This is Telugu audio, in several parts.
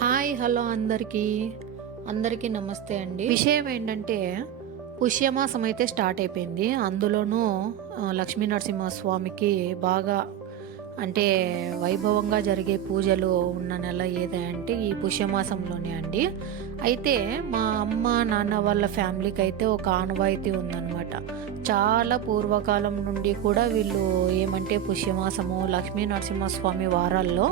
హాయ్ హలో అందరికీ నమస్తే అండి. విషయం ఏంటంటే పుష్యమాసం అయితే స్టార్ట్ అయిపోయింది. అందులోనూ లక్ష్మీ నరసింహస్వామికి బాగా అంటే వైభవంగా జరిగే పూజలు ఉన్న నెల ఏదంటే ఈ పుష్యమాసంలోనే అండి. అయితే మా అమ్మ నాన్న వాళ్ళ ఫ్యామిలీకి అయితే ఒక ఆనవాయితీ ఉందన్నమాట. చాలా పూర్వకాలం నుండి కూడా వీళ్ళు ఏమంటే పుష్యమాసము లక్ష్మీ నరసింహస్వామి వారాల్లో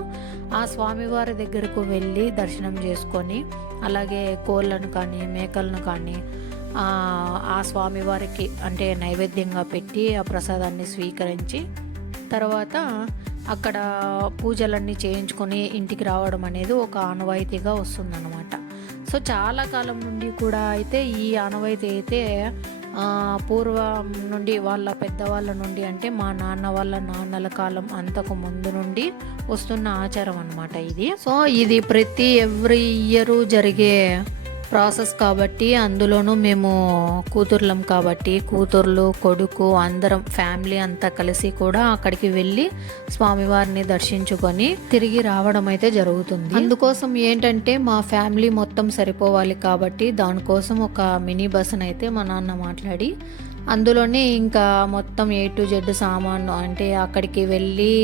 ఆ స్వామివారి దగ్గరకు వెళ్ళి దర్శనం చేసుకొని అలాగే కోళ్ళను కానీ మేకలను కానీ ఆ స్వామివారికి అంటే నైవేద్యంగా పెట్టి ఆ ప్రసాదాన్ని స్వీకరించి తర్వాత అక్కడ పూజలన్నీ చేయించుకొని ఇంటికి రావడం అనేది ఒక ఆనవాయితీగా వస్తుందన్నమాట. సో చాలా కాలం నుండి కూడా అయితే ఈ ఆనవాయితీ అయితే పూర్వం నుండి వాళ్ళ పెద్దవాళ్ళ నుండి అంటే మా నాన్న వాళ్ళ నాన్నల కాలం అంతకు ముందు నుండి వస్తున్న ఆచారం అన్నమాట ఇది. సో ఇది ప్రతి ఎవ్రీ ఇయర్ జరిగే ప్రాసెస్ కాబట్టి అందులోనూ మేము కూతుర్లం కాబట్టి కూతుర్లు కొడుకు అందరం ఫ్యామిలీ అంతా కలిసి కూడా అక్కడికి వెళ్ళి స్వామివారిని దర్శించుకొని తిరిగి రావడం అయితే జరుగుతుంది. అందుకోసం ఏంటంటే మా ఫ్యామిలీ మొత్తం సరిపోవాలి కాబట్టి దానికోసం ఒక మినీ బస్సును అయితే మా నాన్న మాట్లాడి అందులోనే ఇంకా మొత్తం A to Z సామాను అంటే అక్కడికి వెళ్ళి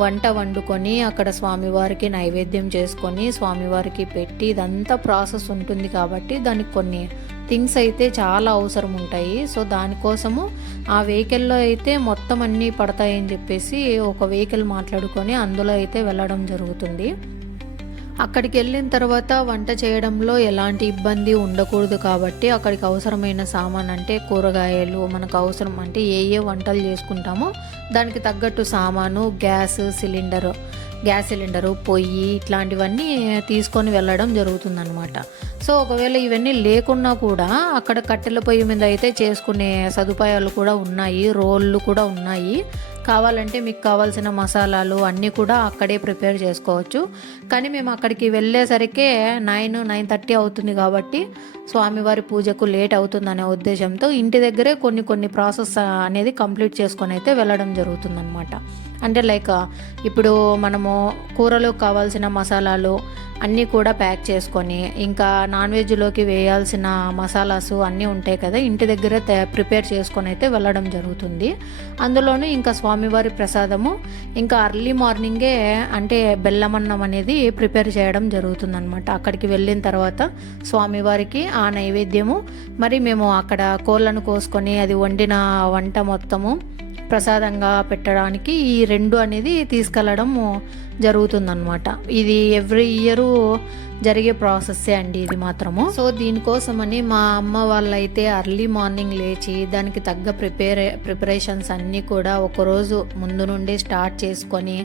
వంట వండుకొని అక్కడ స్వామివారికి నైవేద్యం చేసుకొని స్వామివారికి పెట్టి ఇదంతా ప్రాసెస్ ఉంటుంది కాబట్టి దానికి కొన్ని థింగ్స్ అయితే చాలా అవసరం ఉంటాయి. సో దానికోసము ఆ వెహికల్లో అయితే మొత్తం అన్నీ పడతాయని చెప్పేసి ఒక వెహికల్ మాట్లాడుకొని అందులో అయితే వెళ్ళడం జరుగుతుంది. అక్కడికి వెళ్ళిన తర్వాత వంట చేయడంలో ఎలాంటి ఇబ్బంది ఉండకూడదు కాబట్టి అక్కడికి అవసరమైన సామాన్ అంటే కూరగాయలు మనకు అవసరం అంటే ఏ వంటలు చేసుకుంటామో దానికి తగ్గట్టు సామాను గ్యాస్ సిలిండరు పొయ్యి ఇట్లాంటివన్నీ తీసుకొని వెళ్ళడం జరుగుతుందన్నమాట. సో ఒకవేళ ఇవన్నీ లేకున్నా కూడా అక్కడ కట్టెల పొయ్యి మీద అయితే చేసుకునే సదుపాయాలు కూడా ఉన్నాయి, రోళ్ళు కూడా ఉన్నాయి. కావాలంటే మీకు కావాల్సిన మసాలాలు అన్నీ కూడా అక్కడే ప్రిపేర్ చేసుకోవచ్చు. కానీ మేము అక్కడికి వెళ్ళేసరికి 9:30 అవుతుంది కాబట్టి స్వామివారి పూజకు లేట్ అవుతుందనే ఉద్దేశంతో ఇంటి దగ్గరే కొన్ని ప్రాసెస్ అనేది కంప్లీట్ చేసుకొని అయితే వెళ్ళడం జరుగుతుందన్నమాట. అంటే లైక్ ఇప్పుడు మనము కూరలో కావాల్సిన మసాలాలు అన్నీ కూడా ప్యాక్ చేసుకొని ఇంకా నాన్ వెజ్లోకి వేయాల్సిన మసాలాసు అన్నీ ఉంటాయి కదా ఇంటి దగ్గర ప్రిపేర్ చేసుకొని అయితే వెళ్ళడం జరుగుతుంది. అందులోనూ ఇంకా స్వామివారి ప్రసాదము ఇంకా అర్లీ మార్నింగే అంటే బెల్లమన్నం అనేది ప్రిపేర్ చేయడం జరుగుతుందన్నమాట. అక్కడికి వెళ్ళిన తర్వాత స్వామివారికి ఆ నైవేద్యము మరి మేము అక్కడ కోళ్ళను కోసుకొని అది వండిన వంట మొత్తము ప్రసాదంగా పెట్టడానికి ఈ 2 అనేది తీసుకెళ్ళడం జరుగుతుందన్నమాట. ఇది ఎవ్రీ ఇయర్ జరిగే ప్రాసెస్సే అండి ఇది మాత్రము. సో దీనికోసమని మా అమ్మ వాళ్ళైతే అర్లీ మార్నింగ్ లేచి దానికి తగ్గ ప్రిపరేషన్స్ అన్నీ కూడా ఒకరోజు ముందు నుండి స్టార్ట్ చేసుకొని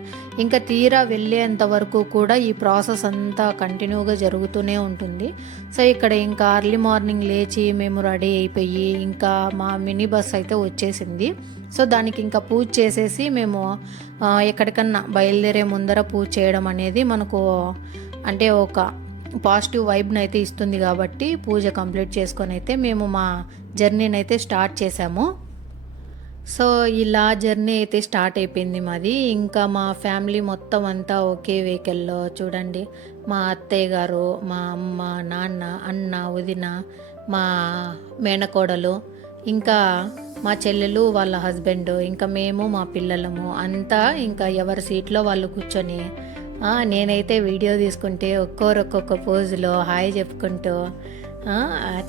ఇంకా తీరా వెళ్ళేంత వరకు కూడా ఈ ప్రాసెస్ అంతా కంటిన్యూగా జరుగుతూనే ఉంటుంది. సో ఇక్కడ ఇంకా అర్లీ మార్నింగ్ లేచి మేము రెడీ అయిపోయి ఇంకా మా మినీ బస్ అయితే వచ్చేసింది. సో దానికి ఇంకా పూజ చేసేసి మేము ఎక్కడికన్నా బయలుదేరే ముందర పూజ చేయడం అనేది మనకు అంటే ఒక పాజిటివ్ వైబ్ని అయితే ఇస్తుంది కాబట్టి పూజ కంప్లీట్ చేసుకొని అయితే మేము మా జర్నీని అయితే స్టార్ట్ చేసాము. సో ఇలా జర్నీ అయితే స్టార్ట్ అయిపోయింది మాది. ఇంకా మా ఫ్యామిలీ మొత్తం అంతా ఒకే వెహికల్లో చూడండి. మా అత్తయ్య గారు, మా అమ్మ, నాన్న, అన్న, వదిన, మా మేనకోడలు, ఇంకా మా చెల్లెలు వాళ్ళ హస్బెండ్, ఇంకా మేము మా పిల్లలము అంతా ఇంకా ఎవరి సీట్లో వాళ్ళు కూర్చొని నేనైతే వీడియో తీసుకుంటే ఒక్కొక్క పోజులో హాయ్ చెప్పుకుంటూ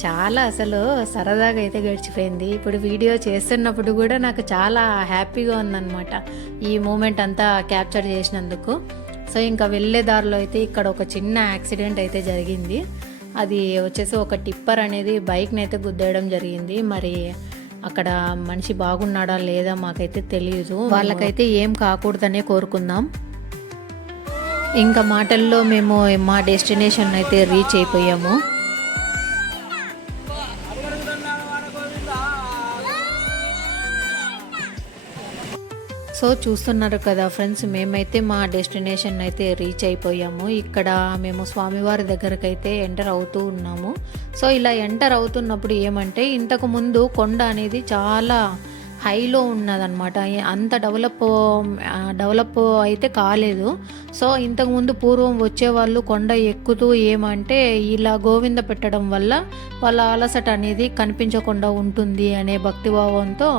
చాలా అసలు సరదాగా అయితే గడిచిపోయింది. ఇప్పుడు వీడియో చేస్తున్నప్పుడు కూడా నాకు చాలా హ్యాపీగా ఉందన్నమాట ఈ మూమెంట్ అంతా క్యాప్చర్ చేసినందుకు. సో ఇంకా వెళ్ళే దారిలో అయితే ఇక్కడ ఒక చిన్న యాక్సిడెంట్ అయితే జరిగింది. అది వచ్చేసి ఒక టిప్పర్ అనేది బైక్ని అయితే గుద్దేయడం జరిగింది. మరి అక్కడ మనిషి బాగున్నాడా లేదా మాకైతే తెలియదు. వాళ్ళకైతే ఏం కాకూడదనే కోరుకుందాం. ఇంకా మాటల్లో మేము మా డెస్టినేషన్ అయితే రీచ్ అయిపోయాము. సో చూస్తున్నారు కదా ఫ్రెండ్స్, మేమైతే మా డెస్టినేషన్ అయితే రీచ్ అయిపోయాము. ఇక్కడ మేము స్వామివారి దగ్గరకు అయితే ఎంటర్ అవుతూ ఉన్నాము. సో ఇలా ఎంటర్ అవుతున్నప్పుడు ఏమంటే ఇంతకు ముందు కొండ అనేది చాలా హైలో ఉన్నదనమాట. అంత డెవలప్ అయితే కాలేదు. సో ఇంతకుముందు పూర్వం వచ్చేవాళ్ళు కొండ ఎక్కుతూ ఏమంటే ఇలా గోవింద పెట్టడం వల్ల వాళ్ళ అలసట అనేది కనిపించకుండా ఉంటుంది అనే భక్తిభావంతో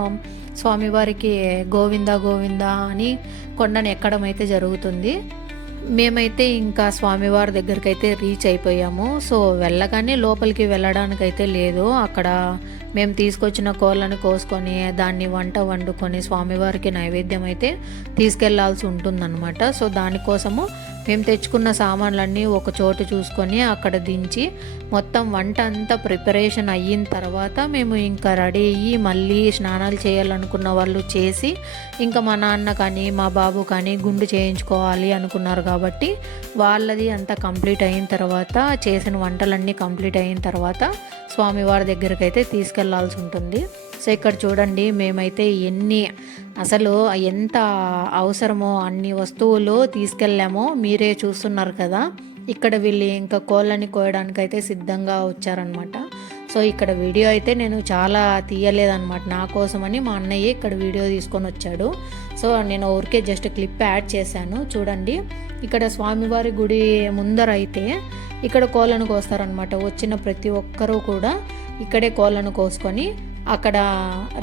స్వామివారికి గోవింద గోవింద అని కొండను ఎక్కడం అయితే జరుగుతుంది. మేమైతే ఇంకా స్వామివారి దగ్గరికి అయితే రీచ్ అయిపోయాము. సో వెళ్ళగానే లోపలికి వెళ్ళడానికైతే లేదు. అక్కడ మేము తీసుకొచ్చిన కోళ్ళని కోసుకొని దాన్ని వంట వండుకొని స్వామివారికి నైవేద్యం అయితే తీసుకెళ్లాల్సి ఉంటుందన్నమాట. సో దానికోసము మేము తెచ్చుకున్న సామాన్లన్నీ ఒక చోటు చూసుకొని అక్కడ దించి మొత్తం వంట అంతా ప్రిపరేషన్ అయిన తర్వాత మేము ఇంకా రెడీ అయ్యి మళ్ళీ స్నానాలు చేయాలనుకున్న వాళ్ళు చేసి, ఇంకా మా నాన్న కానీ మా బాబు కానీ గుండు చేయించుకోవాలి అనుకున్నారు కాబట్టి వాళ్ళది అంతా కంప్లీట్ అయిన తర్వాత, చేసిన వంటలన్నీ కంప్లీట్ అయిన తర్వాత స్వామివారి దగ్గరికి అయితే తీసుకెళ్లాల్సి ఉంటుంది. సో ఇక్కడ చూడండి, మేమైతే అసలు ఎంత అవసరమో అన్ని వస్తువులు తీసుకెళ్ళామో మీరే చూస్తున్నారు కదా. ఇక్కడ వీళ్ళు ఇంకా కోళ్ళని కోయడానికి అయితే సిద్ధంగా వచ్చారనమాట. సో ఇక్కడ వీడియో అయితే నేను చాలా తీయలేదన్నమాట, నా కోసమని మా అన్నయ్య ఇక్కడ వీడియో తీసుకొని వచ్చాడు. సో నేను ఊరికే జస్ట్ క్లిప్ యాడ్ చేశాను. చూడండి, ఇక్కడ స్వామివారి గుడి ముందర అయితే ఇక్కడ కోళ్ళను కోస్తారనమాట. వచ్చిన ప్రతి ఒక్కరూ కూడా ఇక్కడే కోళ్ళను కోసుకొని అక్కడ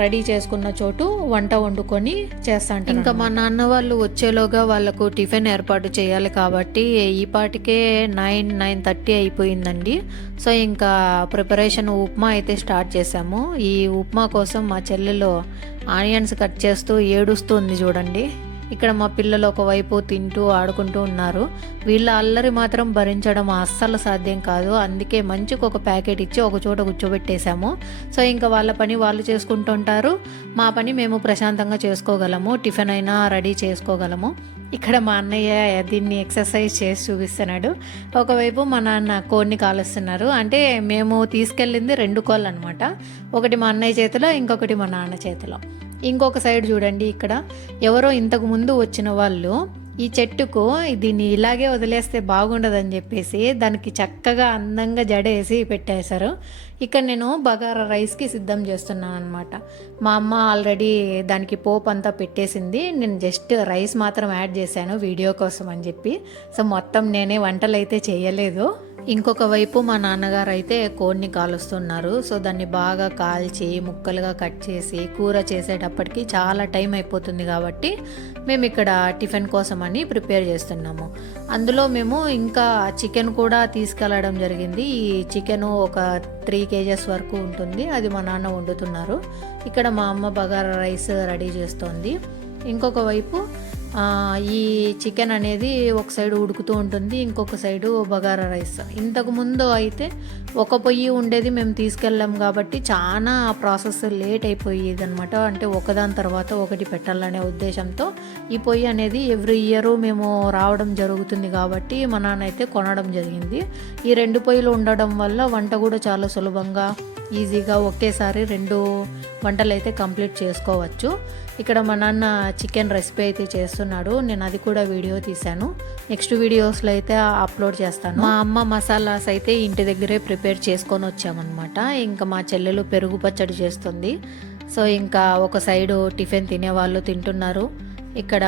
రెడీ చేసుకున్న చోటు వంట వండుకొని చేస్తా ఉంటారు. ఇంకా మా నాన్న వాళ్ళు వచ్చేలోగా వాళ్ళకు టిఫిన్ ఏర్పాటు చేయాలి కాబట్టి ఈ పాటికే 9:30 అయిపోయిందండి. సో ఇంకా ప్రిపరేషన్ ఉప్మా అయితే స్టార్ట్ చేసాము. ఈ ఉప్మా కోసం మా చెల్లెలు ఆనియన్స్ కట్ చేస్తూ ఏడుస్తుంది చూడండి. ఇక్కడ మా పిల్లలు ఒకవైపు తింటూ ఆడుకుంటూ ఉన్నారు. వీళ్ళ అల్లరి మాత్రం భరించడం అస్సలు సాధ్యం కాదు. అందుకే మంచికి ఒక ప్యాకెట్ ఇచ్చి ఒక చోట కూర్చోబెట్టేశాము. సో ఇంకా వాళ్ళ పని వాళ్ళు చేసుకుంటుంటారు, మా పని మేము ప్రశాంతంగా చేసుకోగలము, టిఫిన్ అయినా రెడీ చేసుకోగలము. ఇక్కడ మా అన్నయ్య దీన్ని ఎక్సర్సైజ్ చేసి చూపిస్తున్నాడు. ఒకవైపు మా నాన్న కోడిని కాలుస్తున్నారు. అంటే మేము తీసుకెళ్ళింది 2 కోళ్ళు అనమాట. ఒకటి మా అన్నయ్య చేతిలో, ఇంకొకటి మా నాన్న చేతిలో. ఇంకొక సైడ్ చూడండి, ఇక్కడ ఎవరో ఇంతకు ముందు వచ్చిన వాళ్ళు ఈ చెట్టుకు దీన్ని ఇలాగే వదిలేస్తే బాగుండదని చెప్పేసి దానికి చక్కగా అందంగా జడేసి పెట్టేశారు. ఇక్కడ నేను బగారా రైస్కి సిద్ధం చేస్తున్నాను అనమాట. మా అమ్మ ఆల్రెడీ దానికి పోపు అంతా పెట్టేసింది. నేను జస్ట్ రైస్ మాత్రం యాడ్ చేశాను వీడియో కోసం అని చెప్పి. సో మొత్తం నేనే వంటలు అయితే చేయలేదు. ఇంకొక వైపు మా నాన్నగారు అయితే కోడిని కాలుస్తున్నారు. సో దాన్ని బాగా కాల్చి ముక్కలుగా కట్ చేసి కూర చేసేటప్పటికి చాలా టైం అయిపోతుంది కాబట్టి మేము ఇక్కడ టిఫిన్ కోసం అని ప్రిపేర్ చేస్తున్నాము. అందులో మేము ఇంకా చికెన్ కూడా తీసుకెళ్ళడం జరిగింది. ఈ చికెన్ ఒక 3 kgs వరకు ఉంటుంది. అది మా నాన్న వండుతున్నారు. ఇక్కడ మా అమ్మ బగారా రైస్ రెడీ చేస్తోంది. ఇంకొక వైపు ఈ చికెన్ అనేది ఒక సైడ్ ఉడుకుతూ ఉంటుంది, ఇంకొక సైడు బగారా రైస్. ఇంతకుముందు అయితే ఒక పొయ్యి ఉండేది, మేము తీసుకెళ్ళాం కాబట్టి చాలా ప్రాసెస్ లేట్ అయిపోయేది అనమాట. అంటే ఒకదాని తర్వాత ఒకటి పెట్టాలనే ఉద్దేశంతో ఈ పొయ్యి అనేది ఎవ్రీ ఇయర్ మేము రావడం జరుగుతుంది కాబట్టి మా నాన్న అయితే కొనడం జరిగింది. ఈ 2 పొయ్యిలు ఉండడం వల్ల వంట కూడా చాలా సులభంగా ఈజీగా ఒకేసారి 2 వంటలు అయితే కంప్లీట్ చేసుకోవచ్చు. ఇక్కడ మా నాన్న చికెన్ రెసిపీ అయితే చేస్తున్నాడు. నేను అది కూడా వీడియో తీశాను. నెక్స్ట్ వీడియోస్లో అయితే అప్లోడ్ చేస్తాను. మా అమ్మ మసాలాస్ అయితే ఇంటి దగ్గరే ప్రిపేర్ చేసుకొని వచ్చామన్నమాట. ఇంకా మా చెల్లెలు పెరుగు పచ్చడి చేస్తుంది. సో ఇంకా ఒక సైడు టిఫిన్ తినేవాళ్ళు తింటున్నారు. ఇక్కడ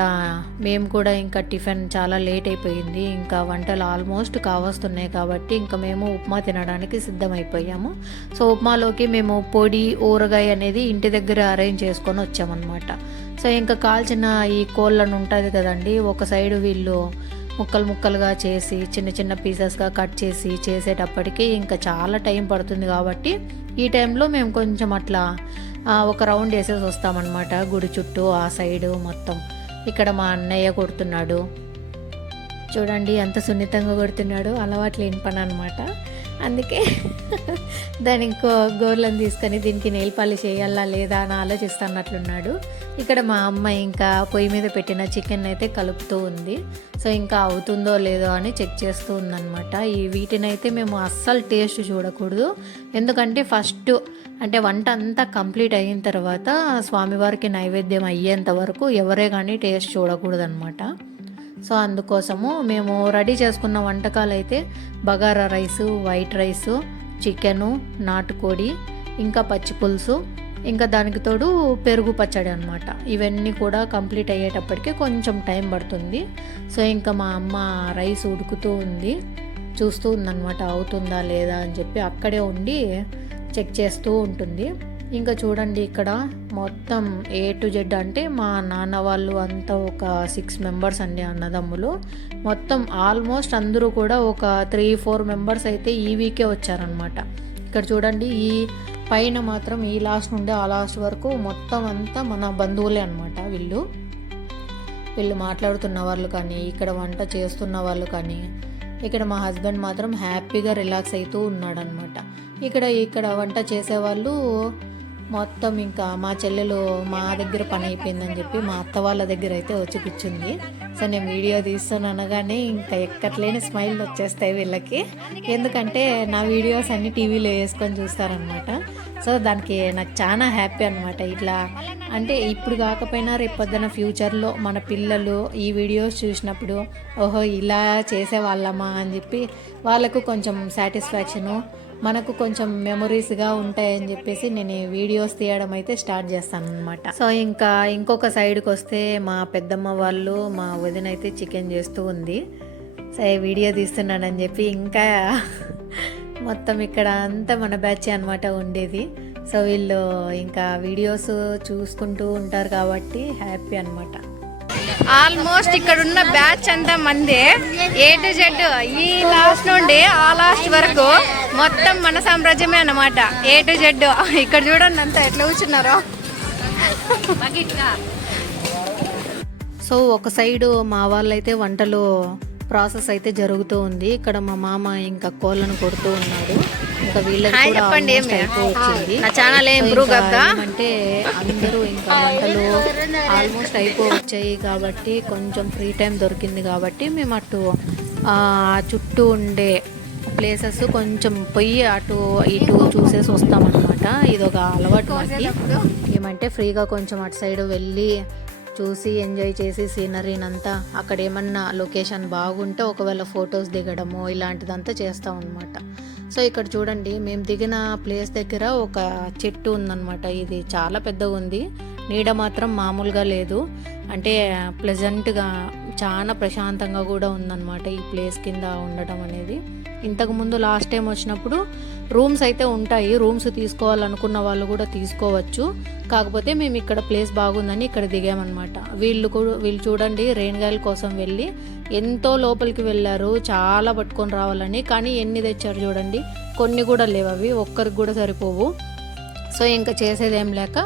మేము కూడా ఇంకా టిఫిన్ చాలా లేట్ అయిపోయింది. ఇంకా వంటలు ఆల్మోస్ట్ కావస్తున్నాయి కాబట్టి ఇంకా మేము ఉప్మా తినడానికి సిద్ధమైపోయాము. సో ఉప్మాలోకి మేము పొడి ఊరగాయ అనేది ఇంటి దగ్గర అరేంజ్ చేసుకొని వచ్చామన్నమాట. సో ఇంకా కాల్చిన ఈ కోళ్ళను ఉంటుంది కదండి, ఒక సైడు వీళ్ళు ముక్కలుగా చేసి చిన్న చిన్న పీసెస్గా కట్ చేసి చేసేటప్పటికి ఇంకా చాలా టైం పడుతుంది కాబట్టి ఈ టైంలో మేము కొంచెం అట్లా ఒక రౌండ్ వేసేసి వస్తామన్నమాట గుడి చుట్టూ ఆ సైడు మొత్తం. ఇక్కడ మా అన్నయ్య కొడుతున్నాడు చూడండి, ఎంత సున్నితంగా కొడుతున్నాడు. అలవాటు లేని పని అనమాట. అందుకే దానికి గోర్లను తీసుకొని దీనికి నెయిల్ పాలిష్ వేయాలా లేదా అని ఆలోచిస్తున్నట్లున్నాడు. ఇక్కడ మా అమ్మ ఇంకా పొయ్యి మీద పెట్టిన చికెన్ అయితే కలుపుతూ ఉంది. సో ఇంకా అవుతుందో లేదో అని చెక్ చేస్తూ ఉందన్నమాట. ఈ వీటినైతే మేము అస్సలు టేస్ట్ చూడకూడదు, ఎందుకంటే ఫస్ట్ అంటే వంట అంతా కంప్లీట్ అయిన తర్వాత స్వామివారికి నైవేద్యం అయ్యేంత వరకు ఎవరే కానీ టేస్ట్ చూడకూడదు అనమాట. సో అందుకోసము మేము రెడీ చేసుకున్న వంటకాలు అయితే bagara rice, white rice, chicken, నాటుకోడి, ఇంకా పచ్చి పులుసు, ఇంకా దానికి తోడు పెరుగు పచ్చడి అనమాట. ఇవన్నీ కూడా కంప్లీట్ అయ్యేటప్పటికి కొంచెం టైం పడుతుంది. సో ఇంకా మా అమ్మ రైస్ ఉడుకుతూ ఉంది, చూస్తూ ఉందన్నమాట అవుతుందా లేదా అని చెప్పి. అక్కడే ఉండి చెక్ చేస్తూ ఉంటుంది. ఇంకా చూడండి ఇక్కడ మొత్తం A to Z అంటే మా నాన్న వాళ్ళు అంతా ఒక 6 మెంబర్స్ అండి, అన్నదమ్ములు. మొత్తం ఆల్మోస్ట్ అందరూ కూడా ఒక 3-4 మెంబర్స్ అయితే ఈ వీకే వచ్చారనమాట. ఇక్కడ చూడండి ఈ పైన మాత్రం ఈ లాస్ట్ నుండి ఆ లాస్ట్ వరకు మొత్తం అంతా మన బంధువులే అనమాట. వీళ్ళు మాట్లాడుతున్న వాళ్ళు కానీ, ఇక్కడ వంట చేస్తున్న వాళ్ళు కానీ. ఇక్కడ మా హస్బెండ్ మాత్రం హ్యాపీగా రిలాక్స్ అవుతూ ఉన్నాడనమాట. ఇక్కడ వంట చేసేవాళ్ళు మొత్తం ఇంకా మా చెల్లెలు మా దగ్గర పని అయిపోయిందని చెప్పి మా అత్త వాళ్ళ దగ్గర అయితే వచ్చి కూర్చుంది. సో నేను వీడియో తీస్తాను అనగానే ఇంకా ఎక్కట్లేని స్మైల్ వచ్చేస్తాయి వీళ్ళకి, ఎందుకంటే నా వీడియోస్ అన్ని టీవీలో వేసుకొని చూస్తారనమాట. సో దానికి నాకు చాలా హ్యాపీ అనమాట. ఇట్లా అంటే ఇప్పుడు కాకపోయినా రేపు పొద్దున ఫ్యూచర్లో మన పిల్లలు ఈ వీడియోస్ చూసినప్పుడు ఓహో ఇలా చేసేవాళ్ళమా అని చెప్పి వాళ్ళకు కొంచెం సాటిస్ఫాక్షను, మనకు కొంచెం మెమొరీస్గా ఉంటాయని చెప్పేసి నేను ఈ వీడియోస్ తీయడం అయితే స్టార్ట్ చేస్తాను అనమాట. సో ఇంకా ఇంకొక సైడ్కి వస్తే మా పెద్దమ్మ వాళ్ళు, మా వదిన అయితే చికెన్ చేస్తూ ఉంది. సో వీడియో తీస్తున్నానని చెప్పి ఇంకా మొత్తం ఇక్కడ అంతా మన బ్యాచ్ అనమాట ఉండేది. సో వీళ్ళు ఇంకా వీడియోస్ చూసుకుంటూ ఉంటారు కాబట్టి హ్యాపీ అనమాట. ఆల్మోస్ట్ ఇక్కడ ఉన్న బ్యాచ్ అంతా మంది A to Z, ఈ లాస్ట్ నుండి ఆ లాస్ట్ వరకు మొత్తం మన సామ్రాజ్యమే అన్నమాట. A to Z. ఇక్కడ చూడండి అంతా ఎట్లా కూర్చున్నారో. సో ఒక సైడు మా వాళ్ళైతే వంటలు ప్రాసెస్ అయితే జరుగుతూ ఉంది. ఇక్కడ మా మామ ఇంకా కోళ్ళను కొడుతూ ఉన్నాడు. ఇంకా వీళ్ళకి కూడా ఆల్మోస్ట్ అయిపోవచ్చింది. అంటే అందరూ ఇంకా వంటలు ఆల్మోస్ట్ అయిపోవచ్చాయి కాబట్టి కొంచెం ఫ్రీ టైం దొరికింది కాబట్టి మేము అటు చుట్టూ ఉండే ప్లేసెస్ కొంచెం పోయి అటు ఇటు చూసేసి వస్తామన్నమాట. ఇదొక అలవాటు మాకి. ఏమంటే ఫ్రీగా కొంచెం అటు సైడ్ వెళ్ళి చూసి ఎంజాయ్ చేసి సీనరీనంతా, అక్కడ ఏమన్నా లొకేషన్ బాగుంటే ఒకవేళ ఫొటోస్ దిగడము ఇలాంటిదంతా చేస్తాం అనమాట. సో ఇక్కడ చూడండి మేము దిగిన ప్లేస్ దగ్గర ఒక చెట్టు ఉందన్నమాట. ఇది చాలా పెద్దగా ఉంది, నీడ మాత్రం మామూలుగా లేదు. అంటే ప్లెజెంట్గా చాలా ప్రశాంతంగా కూడా ఉందన్నమాట ఈ ప్లేస్ కింద ఉండటం అనేది. ఇంతకుముందు లాస్ట్ టైం వచ్చినప్పుడు రూమ్స్ అయితే ఉంటాయి, రూమ్స్ తీసుకోవాలనుకున్న వాళ్ళు కూడా తీసుకోవచ్చు. కాకపోతే మేము ఇక్కడ ప్లేస్ బాగుందని ఇక్కడ దిగామన్నమాట. వీళ్ళు చూడండి రేణిగాయల కోసం వెళ్ళి ఎంతో లోపలికి వెళ్ళారు, చాలా పట్టుకొని రావాలని. కానీ ఎన్ని తెచ్చారు చూడండి, కొన్ని కూడా లేవు, అవి ఒక్కరికి కూడా సరిపోవు. సో ఇంకా చేసేదేం లేక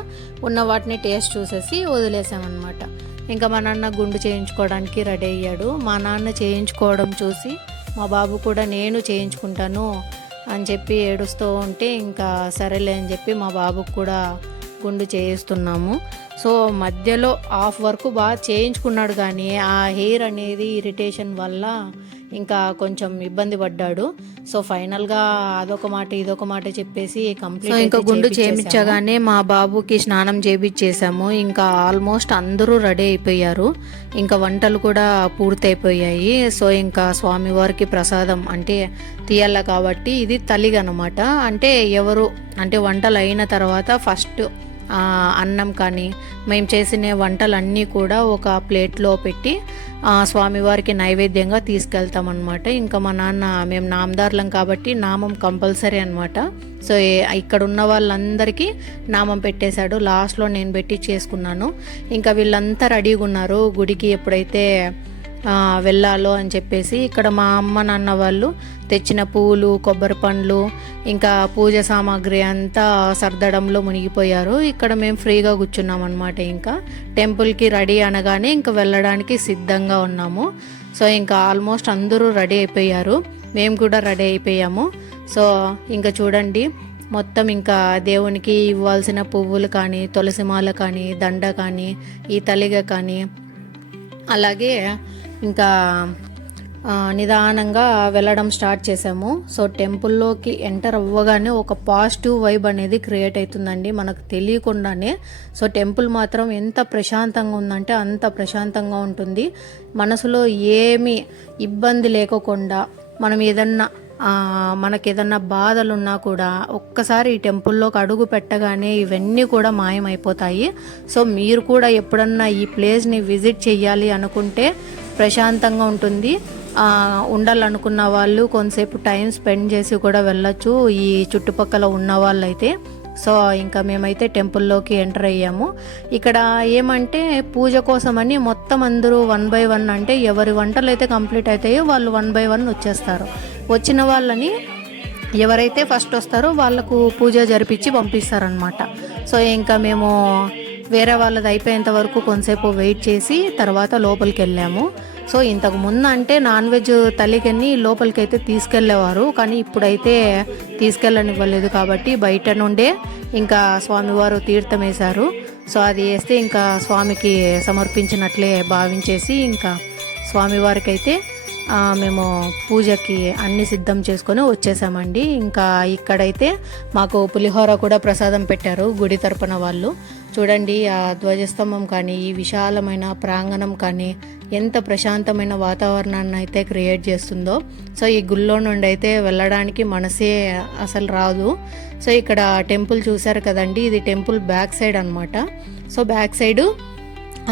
ఉన్న వాటిని టేస్ట్ చూసేసి వదిలేసామన్నమాట. ఇంకా మా నాన్న గుండు చేయించుకోవడానికి రెడీ అయ్యాడు. మా నాన్న చేయించుకోవడం చూసి మా బాబు కూడా నేను చేయించుకుంటాను అని చెప్పి ఏడుస్తూ ఉంటే ఇంకా సరేలే అని చెప్పి మా బాబుకు కూడా గుండు చేయిస్తున్నాము. సో మధ్యలో హాఫ్ వరకు బాగా చేయించుకున్నాడు, కానీ ఆ హెయిర్ అనేది ఇరిటేషన్ వల్ల ఇంకా కొంచెం ఇబ్బంది పడ్డాడు. సో ఫైనల్గా అదొక మాట ఇదొక మాట చెప్పేసి కంప్లీట్ ఇంకా గుండు చేయించగానే మా బాబుకి స్నానం చేయించేసాము. ఇంకా ఆల్మోస్ట్ అందరూ రెడీ అయిపోయారు, ఇంకా వంటలు కూడా పూర్తయిపోయాయి. సో ఇంకా స్వామివారికి ప్రసాదం అంటే తీయాల కాబట్టి ఇది తలిగనమాట. అంటే వంటలు అయిన తర్వాత ఫస్ట్ అన్నం కానీ మేము చేసిన వంటలన్నీ కూడా ఒక ప్లేట్లో పెట్టి స్వామివారికి నైవేద్యంగా తీసుకెళ్తామన్నమాట. ఇంకా మా నాన్న మేము నామదారులం కాబట్టి నామం కంపల్సరీ అనమాట. సో ఇక్కడ ఉన్న వాళ్ళందరికీ నామం పెట్టేశాడు. లాస్ట్లో నేను పెట్టి చేసుకున్నాను. ఇంకా వీళ్ళంతా రెడీగా ఉన్నారు గుడికి ఎప్పుడైతే వెళ్ళాలో అని చెప్పేసి. ఇక్కడ మా అమ్మ నాన్న వాళ్ళు తెచ్చిన పూలు, కొబ్బరి పండ్లు, ఇంకా పూజ సామాగ్రి అంతా సర్దడంలో మునిగిపోయారు. ఇక్కడ మేము ఫ్రీగా కూర్చున్నాం అనమాట. ఇంకా టెంపుల్కి రెడీ అనగానే ఇంకా వెళ్ళడానికి సిద్ధంగా ఉన్నాము. సో ఇంకా ఆల్మోస్ట్ అందరూ రెడీ అయిపోయారు, మేము కూడా రెడీ అయిపోయాము. సో ఇంకా చూడండి మొత్తం ఇంకా దేవునికి ఇవ్వాల్సిన పువ్వులు కానీ, తులసిమాల కానీ, దండ కానీ, ఈ తలిగ కానీ, అలాగే ఇంకా నిదానంగా వెళ్ళడం స్టార్ట్ చేసాము. సో టెంపుల్లోకి ఎంటర్ అవ్వగానే ఒక పాజిటివ్ వైబ్ అనేది క్రియేట్ అవుతుందండి మనకు తెలియకుండానే. సో టెంపుల్ మాత్రం ఎంత ప్రశాంతంగా ఉందంటే అంత ప్రశాంతంగా ఉంటుంది. మనసులో ఏమీ ఇబ్బంది లేకోకుండా మనం ఏదన్నా మనకి ఏదన్నా బాధలు ఉన్నా కూడా ఒక్కసారి ఈ టెంపుల్లోకి అడుగు పెట్టగానే ఇవన్నీ కూడా మాయమైపోతాయి. సో మీరు కూడా ఎప్పుడన్నా ఈ ప్లేస్ని విజిట్ చేయాలి అనుకుంటే ప్రశాంతంగా ఉంటుంది. ఉండాలనుకున్న వాళ్ళు కొంతసేపు టైం స్పెండ్ చేసి కూడా వెళ్ళొచ్చు ఈ చుట్టుపక్కల ఉన్న వాళ్ళైతే. సో ఇంకా మేమైతే టెంపుల్లోకి ఎంటర్ అయ్యాము. ఇక్కడ ఏమంటే పూజ కోసమని మొత్తం అందరూ 1 by 1 అంటే ఎవరి వంటలు అయితే కంప్లీట్ అవుతాయో వాళ్ళు 1 by 1 వచ్చేస్తారు. వచ్చిన వాళ్ళని ఎవరైతే ఫస్ట్ వస్తారో వాళ్ళకు పూజ జరిపించి పంపిస్తారనమాట. సో ఇంకా మేము వేరే వాళ్ళది అయిపోయేంత వరకు కొంతసేపు వెయిట్ చేసి తర్వాత లోపలికి వెళ్ళాము. సో ఇంతకు ముందు అంటే నాన్ వెజ్ తల్లికని లోపలికి అయితే తీసుకెళ్లేవారు, కానీ ఇప్పుడైతే తీసుకెళ్ళనివ్వలేదు కాబట్టి బయట నుండే ఇంకా స్వామివారు తీర్థం వేశారు. సో అది వేస్తే ఇంకా స్వామికి సమర్పించినట్లే భావించేసి ఇంకా స్వామివారికి అయితే మేము పూజకి అన్ని సిద్ధం చేసుకొని వచ్చేసామండి. ఇంకా ఇక్కడైతే మాకు పులిహోర కూడా ప్రసాదం పెట్టారు గుడి తరపున వాళ్ళు. చూడండి ఆ ధ్వజస్తంభం కానీ ఈ విశాలమైన ప్రాంగణం కానీ ఎంత ప్రశాంతమైన వాతావరణాన్ని అయితే క్రియేట్ చేస్తుందో. సో ఈ గుళ్ళో నుండి అయితే వెళ్ళడానికి మనసే అసలు రాదు. సో ఇక్కడ టెంపుల్ చూసారు కదండి, ఇది టెంపుల్ బ్యాక్ సైడ్ అనమాట. సో బ్యాక్ సైడు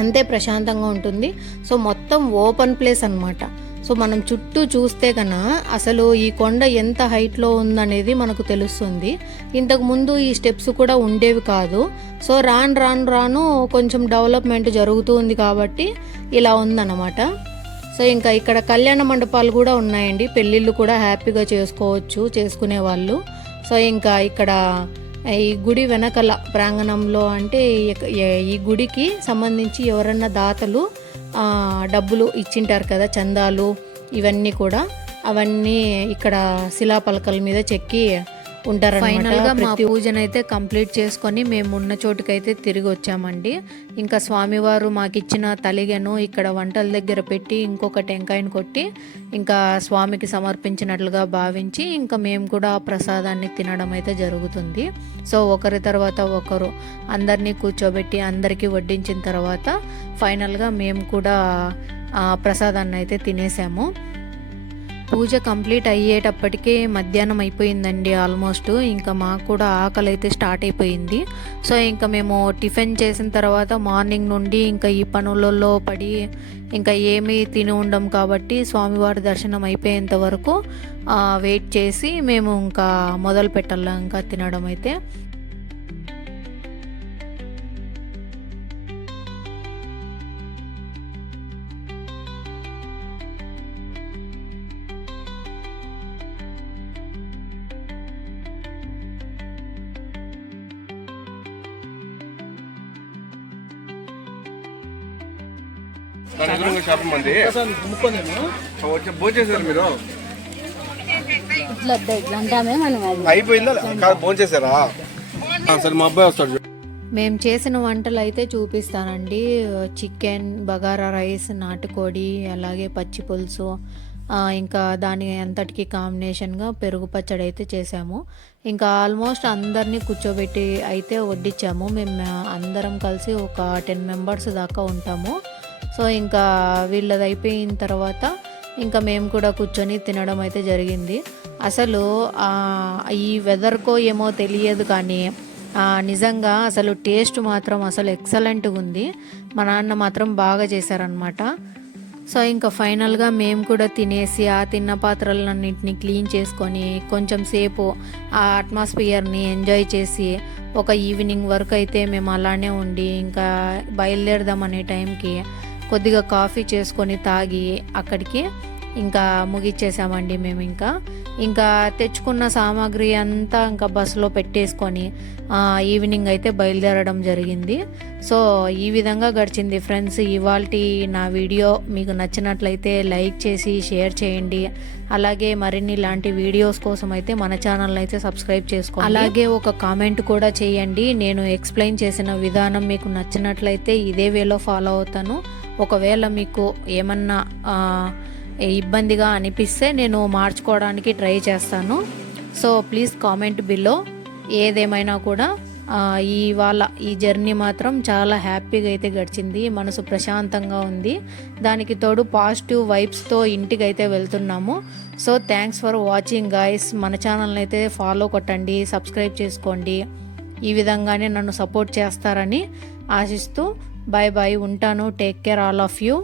అంతే ప్రశాంతంగా ఉంటుంది. సో మొత్తం ఓపెన్ ప్లేస్ అనమాట. సో మనం చుట్టూ చూస్తే కన్నా అసలు ఈ కొండ ఎంత హైట్లో ఉందనేది మనకు తెలుస్తుంది. ఇంతకుముందు ఈ స్టెప్స్ కూడా ఉండేవి కాదు. సో రాను కొంచెం డెవలప్మెంట్ జరుగుతూ ఉంది కాబట్టి ఇలా ఉందన్నమాట. సో ఇంకా ఇక్కడ కళ్యాణ మండపాలు కూడా ఉన్నాయండి, పెళ్ళిళ్ళు కూడా హ్యాపీగా చేసుకోవచ్చు చేసుకునే వాళ్ళు. సో ఇంకా ఇక్కడ ఈ గుడి వెనకల ప్రాంగణంలో అంటే ఈ గుడికి సంబంధించి ఎవరన్నా దాతలు డబ్బులు ఇచ్చింటారు కదా, చందాలు ఇవన్నీ కూడా అవన్నీ ఇక్కడ శిలాపలకల మీద చెక్కి ఉంటారన్నమాట. ఫైనల్గా మా పూజనైతే కంప్లీట్ చేసుకొని మేము ఉన్న చోటుకైతే తిరిగి వచ్చామండి. ఇంకా స్వామివారు మాకు ఇచ్చిన తలిగను ఇక్కడ వంటల దగ్గర పెట్టి ఇంకొక టెంకాయను కొట్టి ఇంకా స్వామికి సమర్పించినట్లుగా భావించి ఇంకా మేము కూడా ప్రసాదాన్ని తినడం అయితే జరుగుతుంది. సో ఒకరి తర్వాత ఒకరు అందరినీ కూర్చోబెట్టి అందరికీ వడ్డించిన తర్వాత ఫైనల్గా మేము కూడా ప్రసాదాన్ని అయితే తినేసాము. పూజ కంప్లీట్ అయ్యేటప్పటికే మధ్యాహ్నం అయిపోయిందండి ఆల్మోస్ట్. ఇంకా మాకు కూడా ఆకలి అయితే స్టార్ట్ అయిపోయింది. సో ఇంకా మేము టిఫిన్ చేసిన తర్వాత మార్నింగ్ నుండి ఇంకా ఈ పనులలో పడి ఇంకా ఏమీ తిని ఉండం కాబట్టి స్వామివారి దర్శనం అయిపోయేంత వరకు వెయిట్ చేసి మేము ఇంకా మొదలు పెట్టాలి ఇంకా తినడం అయితే. షాపింగ్ మంది భోంచేసారు మీరు? అయిపోయిందా? భోంచేసారా? సరే మా అబ్బాయి వస్తాడు. మేము చేసిన వంటలు అయితే చూపిస్తానండి. చికెన్, బగారా రైస్, నాటుకోడి, అలాగే పచ్చి పులుసు, ఇంకా దాని అంతటికి కాంబినేషన్గా పెరుగు పచ్చడి అయితే చేసాము. ఇంకా ఆల్మోస్ట్ అందరినీ కూర్చోబెట్టి అయితే వడ్డించాము. మేము అందరం కలిసి ఒక 10 మెంబర్స్ దాకా ఉంటాము. సో ఇంకా వీళ్ళది అయిపోయిన తర్వాత ఇంకా మేము కూడా కూర్చొని తినడం అయితే జరిగింది. అసలు ఈ వెదర్కో ఏమో తెలియదు కానీ నిజంగా అసలు టేస్ట్ మాత్రం అసలు ఎక్సలెంట్గా ఉంది. మా నాన్న మాత్రం బాగా చేశారనమాట. సో ఇంకా ఫైనల్గా మేము కూడా తినేసి ఆ తిన్న పాత్రలన్నింటినీ క్లీన్ చేసుకొని కొంచెం సేపు ఆ అట్మాస్ఫియర్ని ఎంజాయ్ చేసి ఒక ఈవినింగ్ వరకు అయితే మేము అలానే ఉండి ఇంకా బయలుదేరదాం అనే టైంకి కొద్దిగా కాఫీ చేసుకొని తాగి అక్కడికి ఇంకా ముగిచ్చేసామండి మేము. ఇంకా తెచ్చుకున్న సామాగ్రి అంతా ఇంకా బస్సులో పెట్టేసుకొని ఈవినింగ్ అయితే బయలుదేరడం జరిగింది. సో ఈ విధంగా గడిచింది ఫ్రెండ్స్ ఇవాల్టి నా వీడియో. మీకు నచ్చినట్లయితే లైక్ చేసి షేర్ చేయండి. అలాగే మరిన్ని ఇలాంటి వీడియోస్ కోసం అయితే మన ఛానల్ అయితే సబ్స్క్రైబ్ చేసుకోండి. అలాగే ఒక కామెంట్ కూడా చేయండి. నేను ఎక్స్ప్లెయిన్ చేసిన విధానం మీకు నచ్చినట్లయితే ఇదే వేలో ఫాలో అవుతాను. ఒకవేళ మీకు ఏమన్నా ఇబ్బందిగా అనిపిస్తే నేను మార్చుకోవడానికి ట్రై చేస్తాను. సో ప్లీజ్ కామెంట్ బిలో ఏదేమైనా కూడా ఈ జర్నీ మాత్రం చాలా హ్యాపీగా అయితే గడిచింది. మనసు ప్రశాంతంగా ఉంది. దానికి తోడు పాజిటివ్ వైబ్స్తో ఇంటికి అయితే వెళ్తున్నాము. So thanks for watching guys. మన ఛానల్ని అయితే ఫాలో కొట్టండి, సబ్స్క్రైబ్ చేసుకోండి. ఈ విధంగానే నన్ను సపోర్ట్ చేస్తారని ఆశిస్తూ బాయ్ బాయ్, ఉంటాను. Take care all of you.